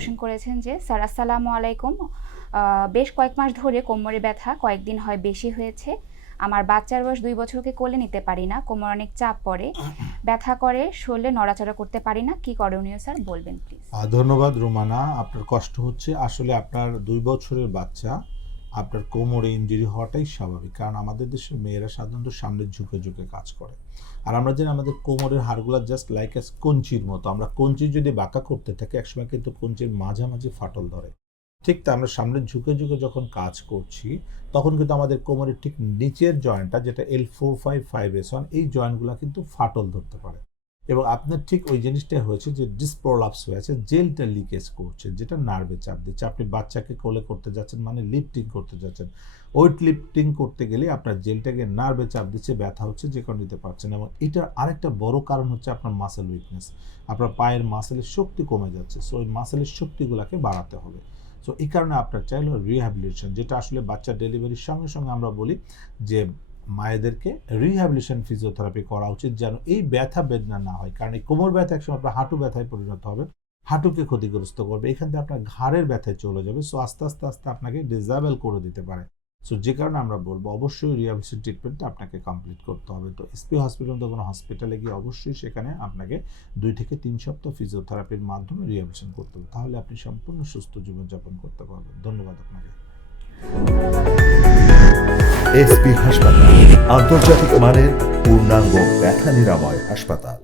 Question করেছেন যে sir আসসালামু আলাইকুম, বেশ কয়েক মাস ধরে কোমরে ব্যথা, কয়েকদিন হয় বেশি হয়েছে। আমার বাচ্চার বয়স 2 বছরকে কোলে নিতে পারি না, কোমর অনেক চাপ পড়ে, ব্যথা করে, শরীরে নড়াচড়া করতে পারি না, কি করণীয় স্যার বলবেন প্লিজ। ধন্যবাদ রুমানা। আপনার কষ্ট হচ্ছে, আসলে আপনার 2 বছরের বাচ্চা, আপনার কোমরে ইনজুরি হওয়াটাই স্বাভাবিক, কারণ আমাদের দেশের মেয়েরা সাধারণত সামনে ঝুঁকে ঝুঁকে কাজ করে। আর আমরা জানি আমাদের কোমরের হাড়গুলো জাস্ট লাইক এস কঞ্চির মতো, আমরা কঞ্চি যদি বাঁকা করতে থাকি একসময় কিন্তু কঞ্চির মাঝামাঝি ফাটল ধরে। ঠিক তা আমরা সামনে ঝুঁকে ঝুঁকে যখন কাজ করছি তখন কিন্তু আমাদের কোমরের ঠিক নিচের জয়েন্টটা, যেটা L4-5-5S1, এই জয়েন্টগুলো কিন্তু ফাটল ধরতে পারে। এবং আপনার ঠিক ওই জিনিসটাই হয়েছে যে ডিসপ্রোলাপস হয়েছে, জেলটা লিকেজ করছে, যেটা নার্ভে চাপ দিচ্ছে। আপনি বাচ্চাকে কোলে করতে যাচ্ছেন মানে লিফটিং করতে যাচ্ছেন, ওয়েট লিফটিং করতে গেলে আপনার জেলটাকে নার্ভে চাপ দিচ্ছে, ব্যথা হচ্ছে, যে কারণে নিতে পারছেন। এবং এটার আরেকটা বড় কারণ হচ্ছে আপনার মাসেল উইকনেস, আপনার পায়ের মাসেলের শক্তি কমে যাচ্ছে। সো ওই মাসেলের শক্তিগুলোকে বাড়াতে হবে। সো এই কারণে আপনার চাইলে রিহ্যাবিলিটেশন, যেটা আসলে বাচ্চা ডেলিভারির সঙ্গে সঙ্গে আমরা বলি যে মায়েদেরকে রিহ্যাবিলিটেশন ফিজিওথেরাপি করা উচিত, যেন এই ব্যথা বেদনা না হয়। কারণ এই কোমর ব্যথা একসময় আপনার হাঁটু ব্যথায় পরিণত হবে, হাঁটুকে ক্ষতিগ্রস্ত করবে, এখান থেকে আপনার ঘাড়ের ব্যথায় চলে যাবে। সো আস্তে আস্তে আস্তে আপনাকে ডিসেবল করে দিতে পারে। সো যে কারণে আমরা বলবো অবশ্যই রিহ্যাবিলিটেশন ট্রিটমেন্টটা আপনাকে কমপ্লিট করতে হবে। তো এসপি হসপিটাল তো কোনো হসপিটালে গিয়ে অবশ্যই সেখানে আপনাকে 2 থেকে 3 সপ্তাহ ফিজিওথেরাপির মাধ্যমে রিহ্যাবিলিটেশন করতে হবে, তাহলে আপনি সম্পূর্ণ সুস্থ জীবনযাপন করতে পারবেন। ধন্যবাদ আপনাকে। এসপি হাসপাতাল, আন্তর্জাতিক মানের পূর্ণাঙ্গ ব্যথা নিরাময় হাসপাতাল।